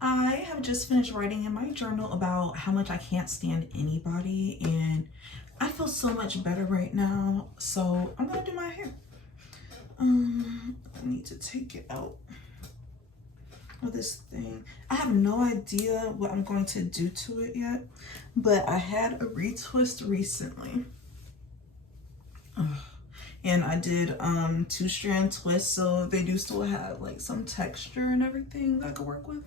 I have just finished writing in my journal about how much I can't stand anybody, and I feel so much better right now. So I'm gonna do my hair. I need to take it out of this thing. I have no idea what I'm going to do to it yet, but I had a retwist recently. And I did 2-strand twists, so they do still have like some texture and everything that I could work with.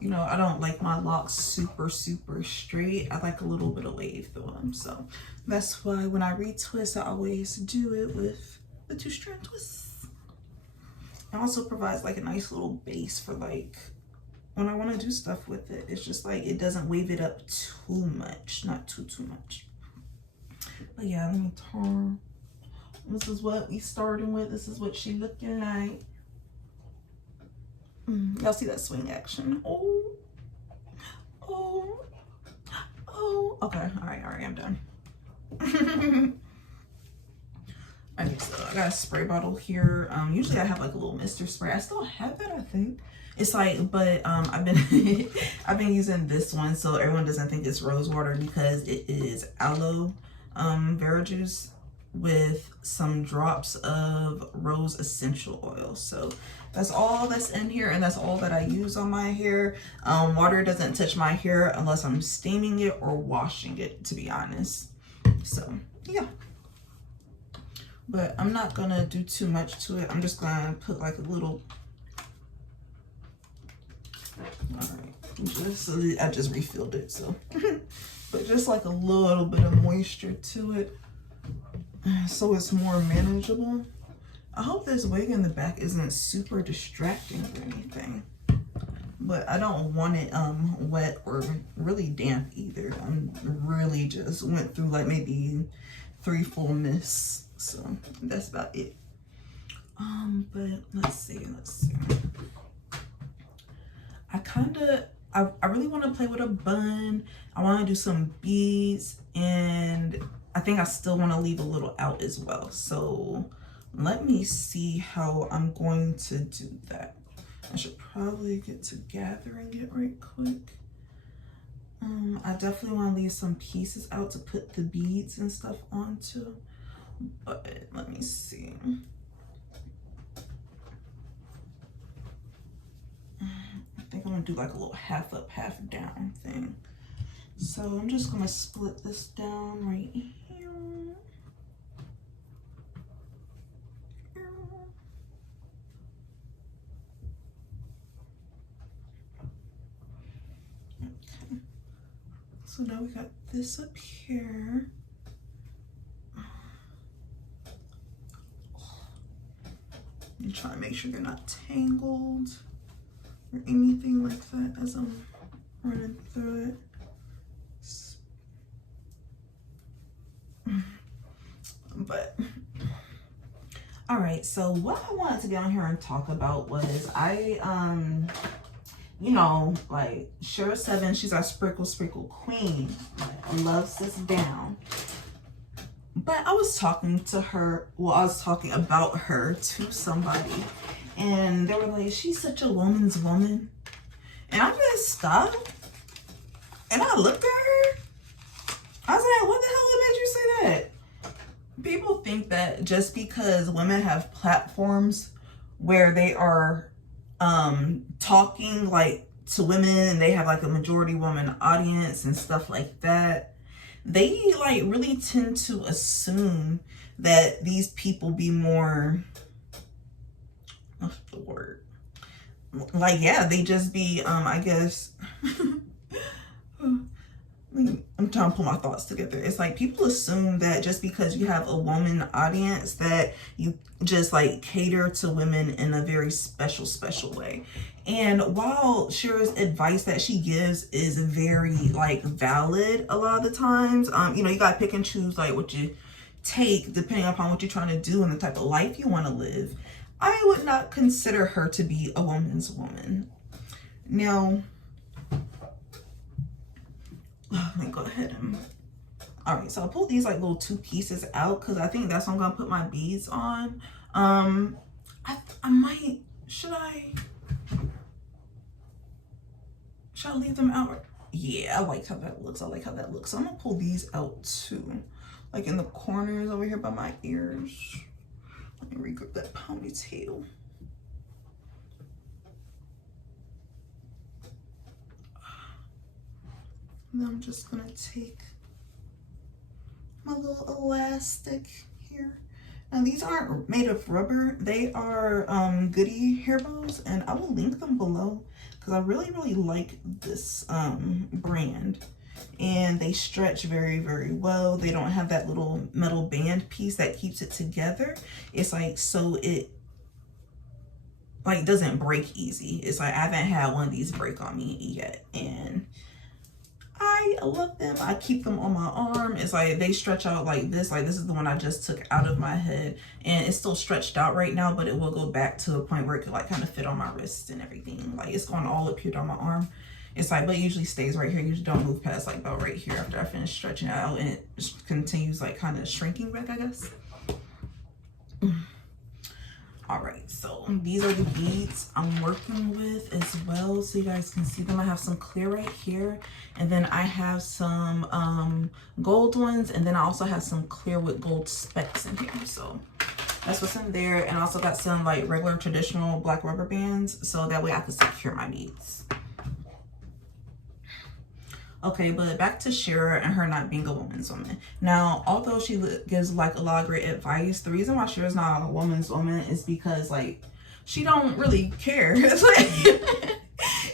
You know, I don't like my locks super straight. I like a little bit of wave through them. So that's why when I retwist, I always do it with the 2-strand twists. It also provides like a nice little base for like when I want to do stuff with it. It's just like it doesn't wave it up too much, not too much. But yeah, let me turn. This is what we starting with. This is what she looking like. Y'all see that swing action? Oh. Okay, all right, I'm done. I got a spray bottle here. Usually I have like a little mister spray. I still have that, I think. It's like, but I've been I've been using this one so everyone doesn't think it's rose water, because it is aloe vera juice with some drops of rose essential oil. So that's all that's in here, and that's all that I use on my hair. Water doesn't touch my hair unless I'm steaming it or washing it, to be honest. So yeah, but I'm not gonna do too much to it. I'm just gonna put like a little, all right, I just refilled it, so but just like a little bit of moisture to it so it's more manageable. I hope this wig in the back isn't super distracting or anything, but I don't want it wet or really damp either. I'm really just went through like maybe 3 full mists, so that's about it. But let's see. I really want to play with a bun. I want to do some beads, and I think I still want to leave a little out as well. So let me see how I'm going to do that. I should probably get to gathering it right quick. I definitely want to leave some pieces out to put the beads and stuff onto, but let me see. I think I'm gonna do like a little half up, half down thing. So I'm just gonna split this down right here. Okay. So now we got this up here. I'm trying to make sure they're not tangled or anything like that as I'm running through it. But all right, so what I wanted to get on here and talk about was you know, like Shera7, she's our sprinkle queen, loves this down. But I was talking to her, well, I was talking about her to somebody, and they were like, she's such a woman's woman. And I just stopped and I looked at her. I was like, what the hell made you say that? People think that just because women have platforms where they are talking like to women and they have like a majority woman audience and stuff like that, they like really tend to assume that these people be more, what's the word? Like, yeah, they just be, I guess, I'm trying to pull my thoughts together. It's like people assume that just because you have a woman audience that you just like cater to women in a very special way. And while Shera's advice that she gives is very like valid a lot of the times, you know, you gotta pick and choose like what you take depending upon what you're trying to do and the type of life you want to live. I would not consider her to be a woman's woman. Now, let me go ahead and, all right, so I pulled these like little 2 pieces out because I think that's what I'm gonna put my beads on. I might, should I? Should I leave them out? Yeah, I like how that looks. I like how that looks. So I'm gonna pull these out too, like in the corners over here by my ears. Let me regrip that ponytail. And then I'm just gonna take my little elastic here. Now these aren't made of rubber. They are Goody hair bows, and I will link them below because I really like this brand. And they stretch very well. They don't have that little metal band piece that keeps it together. It's like, so it like doesn't break easy. It's like I haven't had one of these break on me yet, and I love them. I keep them on my arm. It's like they stretch out like this. Like this is the one I just took out of my head, and it's still stretched out right now, but it will go back to a point where it could like kind of fit on my wrist and everything. Like it's going all up here down my arm. It's like, but it usually stays right here. You just don't move past like about right here after I finish stretching out, and it just continues like kind of shrinking back, I guess. All right, so these are the beads I'm working with as well, so you guys can see them. I have some clear right here, and then I have some gold ones, and then I also have some clear with gold specks in here. So that's what's in there, and I also got some like regular traditional black rubber bands, so that way I can secure my beads. Okay, but back to Shera and her not being a woman's woman. Now, although she gives like a lot of great advice, the reason why Shera's not a woman's woman is because like she don't really care. It's like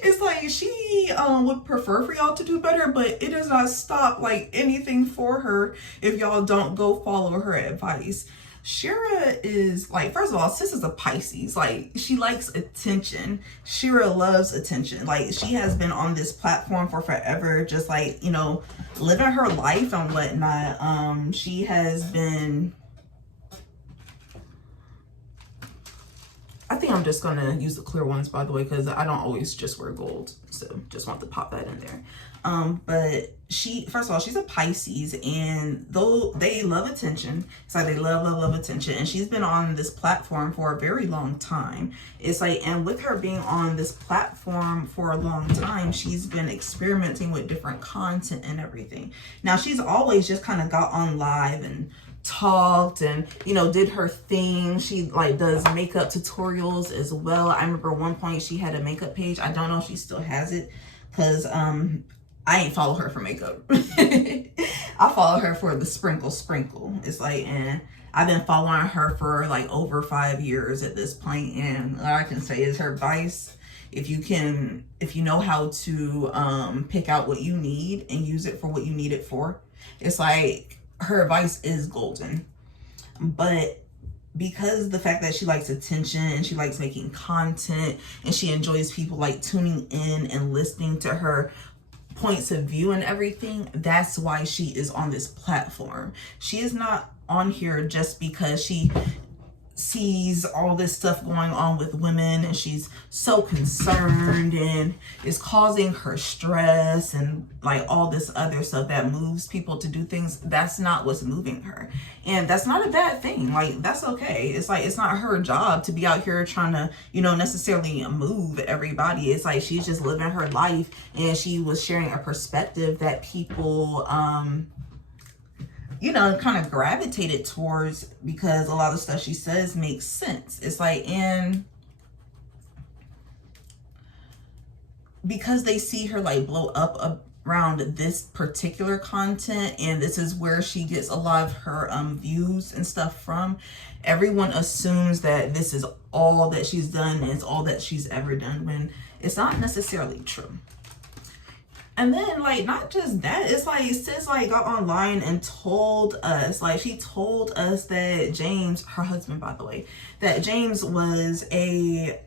it's like she would prefer for y'all to do better, but it does not stop like anything for her if y'all don't go follow her advice. Shera is like, first of all, sis is a Pisces. Like she likes attention. Shera loves attention. Like she has been on this platform for forever, just like, you know, living her life and whatnot. She has been, I think I'm just gonna use the clear ones, by the way, because I don't always just wear gold, so just want to pop that in there. But she, first of all, she's a Pisces, and though they love attention, it's like they love attention, and she's been on this platform for a very long time. It's like, and with her being on this platform for a long time, she's been experimenting with different content and everything. Now she's always just kind of got on live and talked and, you know, did her thing. She like does makeup tutorials as well. I remember one point she had a makeup page. I don't know if she still has it, because I ain't follow her for makeup. I follow her for the sprinkle. It's like, and I've been following her for like over 5 years at this point, and all I can say is her advice, if you know how to pick out what you need and use it for what you need it for, it's like her advice is golden. But because the fact that she likes attention and she likes making content and she enjoys people like tuning in and listening to her points of view and everything, that's why she is on this platform. She is not on here just because she sees all this stuff going on with women and she's so concerned and is causing her stress and like all this other stuff that moves people to do things. That's not what's moving her, and that's not a bad thing. Like that's okay. It's like, it's not her job to be out here trying to, you know, necessarily move everybody. It's like she's just living her life, and she was sharing a perspective that people you know, kind of gravitated towards, because a lot of stuff she says makes sense. It's like, and because they see her like blow up around this particular content, and this is where she gets a lot of her views and stuff from, everyone assumes that this is all that she's done and it's all that she's ever done, when it's not necessarily true. And then like, not just that, it's like sis like got online and told us, like she told us that James, her husband by the way, that James was a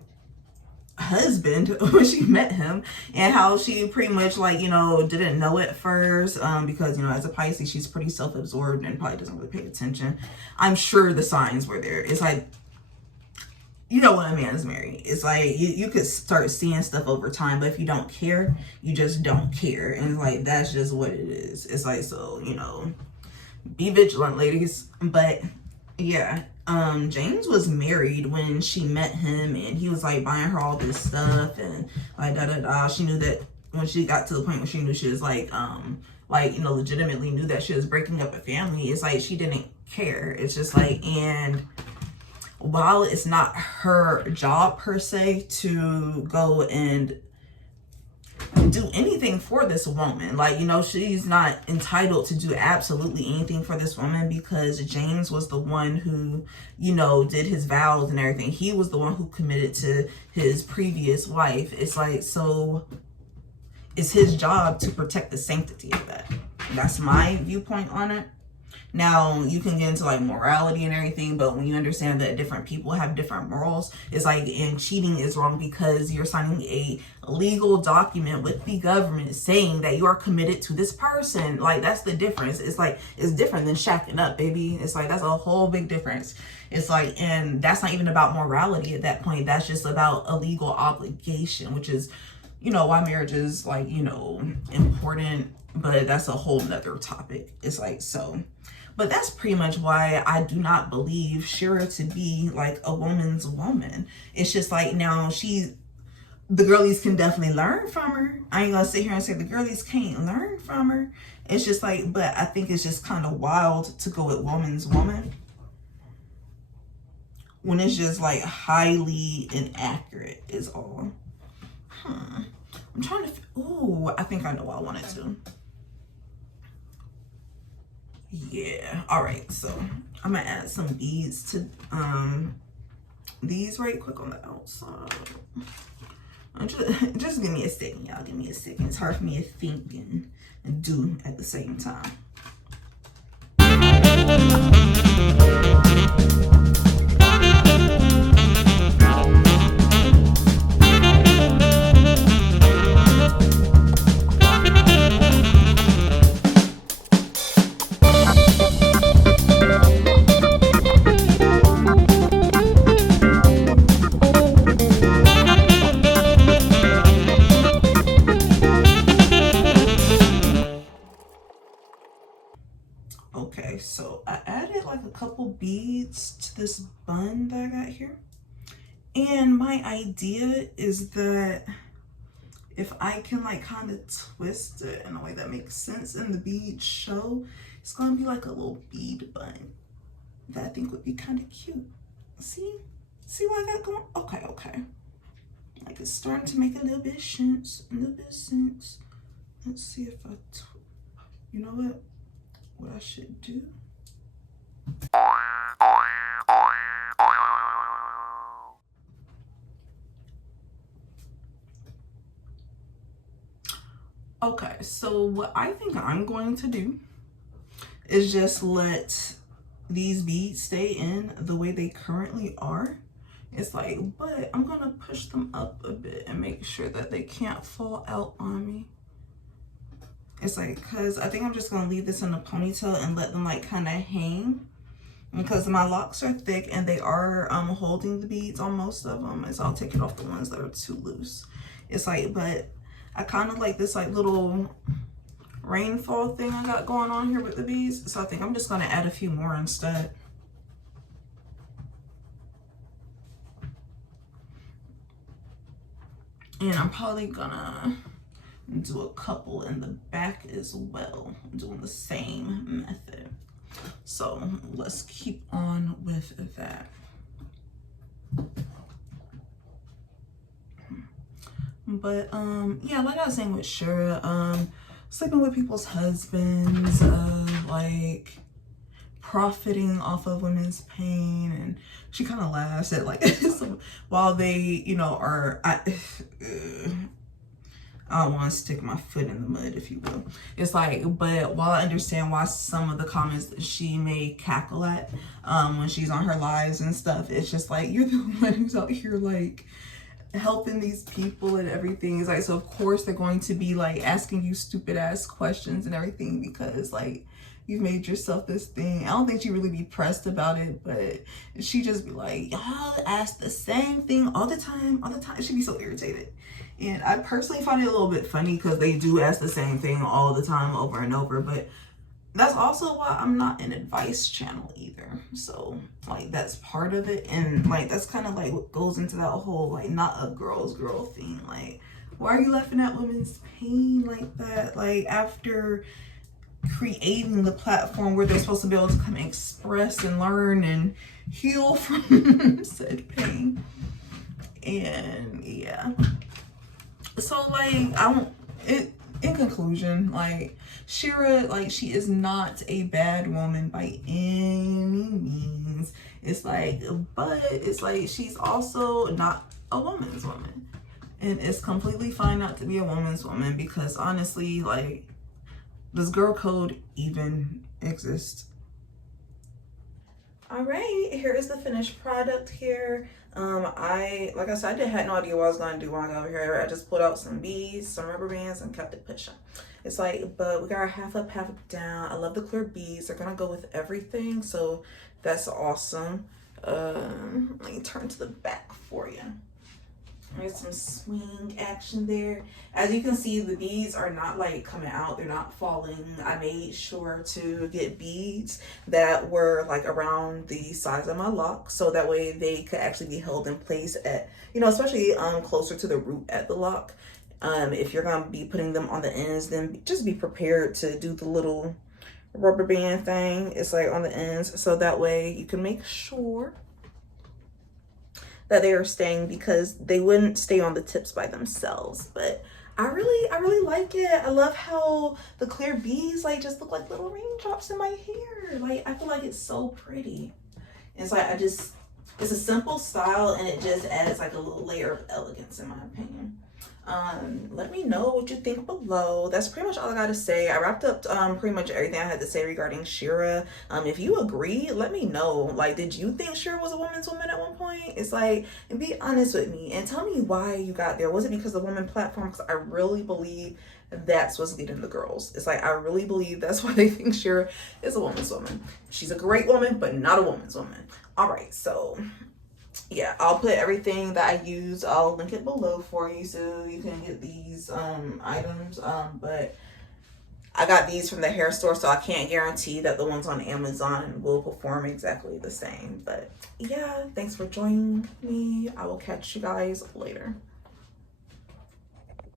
husband when she met him, and how she pretty much like, you know, didn't know at first because, you know, as a Pisces, she's pretty self-absorbed and probably doesn't really pay attention. I'm sure the signs were there. It's like, you know, when a man is married, it's like you could start seeing stuff over time, but if you don't care, you just don't care. And like, that's just what it is. It's like, so, you know, be vigilant, ladies. But yeah, James was married when she met him, and he was like buying her all this stuff and like she knew that when she got to the point where she knew she was like, you know, legitimately knew that she was breaking up a family, it's like she didn't care. It's just like, and while it's not her job per se to go and do anything for this woman, like, you know, she's not entitled to do absolutely anything for this woman, because James was the one who, you know, did his vows and everything. He was the one who committed to his previous wife. It's like, so it's his job to protect the sanctity of that. That's my viewpoint on it. Now, you can get into like morality and everything, but when you understand that different people have different morals, it's like, and cheating is wrong because you're signing a legal document with the government saying that you are committed to this person. Like, that's the difference. It's like, it's different than shacking up, baby. It's like, that's a whole big difference. It's like, and that's not even about morality at that point. That's just about a legal obligation, which is, you know, why marriage is like, you know, important, but that's a whole nother topic. It's like, so, but that's pretty much why I do not believe Shera to be like a woman's woman. It's just like, now the girlies can definitely learn from her. I ain't gonna sit here and say the girlies can't learn from her. It's just like, but I think it's just kind of wild to go with woman's woman when it's just like highly inaccurate is all. I'm trying to, ooh, I think I know what I wanted to. Yeah, all right, so I'm gonna add some beads to these right quick on the outside. Just give me a second, y'all. Give me a second. It's hard for me to think and do at the same time. Okay, so I added like a couple beads to this bun that I got here. And my idea is that if I can like kind of twist it in a way that makes sense and the beads show, it's gonna be like a little bead bun that I think would be kind of cute. See what I got going? Okay. Like, it's starting to make a little bit of sense, Let's see if you know what I should do. Okay, so what I think I'm going to do is just let these beads stay in the way they currently are. It's like, but I'm gonna push them up a bit and make sure that they can't fall out on me. It's like, because I think I'm just gonna leave this in a ponytail and let them like kind of hang, because my locks are thick and they are holding the beads on most of them. So I'll take it off the ones that are too loose. It's like, but I kind of like this like little rainfall thing I got going on here with the beads. So I think I'm just gonna add a few more instead. And I'm probably gonna do a couple in the back as well. I'm doing the same method. So let's keep on with that. But yeah, like I was saying with Shera, sleeping with people's husbands, like profiting off of women's pain, and she kind of laughs at like so, while they, you know, are I don't want to stick my foot in the mud, if you will. It's like, but while I understand why some of the comments that she may cackle at when she's on her lives and stuff, it's just like, you're the one who's out here like helping these people and everything. It's like, so of course they're going to be like asking you stupid ass questions and everything, because like you've made yourself this thing. I don't think she really be pressed about it, but she just be like, y'all ask the same thing all the time. She'd be so irritated. And I personally find it a little bit funny because they do ask the same thing all the time over and over, but that's also why I'm not an advice channel either. So like that's part of it. And like that's kind of like what goes into that whole like not a girl's girl thing. Like Why are you laughing at women's pain like that? Like, after creating the platform where they're supposed to be able to come express and learn and heal from said pain. And yeah, so like, in conclusion, like, Shera, like, she is not a bad woman by any means. It's like, but it's like, she's also not a woman's woman. And it's completely fine not to be a woman's woman, because honestly, like, does girl code even exist? All right, here is the finished product here. Like I said, I had no idea what I was gonna do while I got over here. I just pulled out some beads, some rubber bands, and kept it pushing. It's like, but we got our half up, half down. I love the clear beads. They're gonna go with everything, so that's awesome. Let me turn to the back for you. There's some swing action there. As you can see, the beads are not like coming out, they're not falling. I made sure to get beads that were like around the size of my lock, so that way they could actually be held in place at, you know, especially closer to the root at the lock. If you're gonna be putting them on the ends, then just be prepared to do the little rubber band thing. It's like on the ends, so that way you can make sure that they are staying, because they wouldn't stay on the tips by themselves. But I really like it. I love how the clear beads like just look like little raindrops in my hair. Like, I feel like it's so pretty. And it's like, it's a simple style, and it just adds like a little layer of elegance in my opinion. Let me know what you think below. That's pretty much all I gotta say. I wrapped up pretty much everything I had to say regarding Shera. If you agree, let me know. Like, did you think Shera was a woman's woman at one point? It's like, and be honest with me and tell me why you got there. Was it because of the woman platform? Because I really believe that's what's leading the girls. It's like, I really believe that's why they think Shera is a woman's woman. She's a great woman, but not a woman's woman. All right, so yeah, I'll put everything that I use, I'll link it below for you so you can get these items. But I got these from the hair store, so I can't guarantee that the ones on Amazon will perform exactly the same. But yeah, thanks for joining me. I will catch you guys later.